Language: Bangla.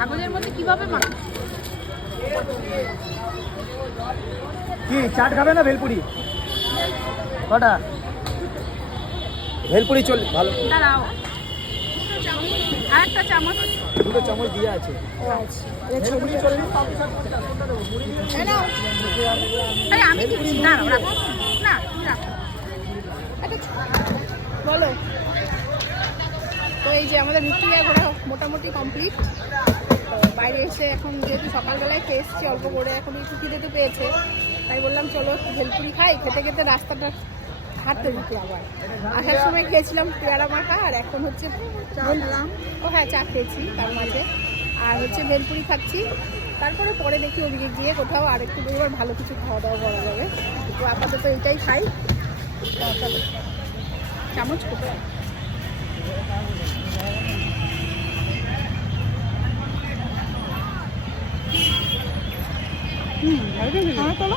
কাগজের মধ্যে কিভাবে মাখা? কি চাট খাবে না ভেলপুরি? কটা ভেলপুরি চল ভালো। দাঁড়াও, আরেকটা চামচ। দুটো চামচ দিয়ে আছে। ও আচ্ছা, ভেলপুরি চলবে। আরে আমি দিচ্ছি, দাঁড়াও, রাখো না, তুমি রাখো। বলো। তো এই যে আমাদের ভিক্টোরিয়া ঘোরা মোটামুটি কমপ্লিট। তো বাইরে এসে এখন যেহেতু সকালবেলায় খেয়ে এসেছি অল্প করে, এখন একটু খিদে পেয়েছে, তাই বললাম চলো ভেলপুরি খাই। খেতে খেতে রাস্তাটা হাঁটতে দিতে আবার। আসার সময় খেয়েছিলাম পেয়ারা মাখা, আর এখন হচ্ছে ও হ্যাঁ চা খেয়েছি তার মাঝে, আর হচ্ছে ভেলপুরি খাচ্ছি। তারপরে পরে দেখি ওদিকে গিয়ে কোথাও আর একটু এবার ভালো কিছু খাওয়া দাওয়া করা যাবে। তো আপাতত এটাই খাই। চামচ কোথায়? ভালো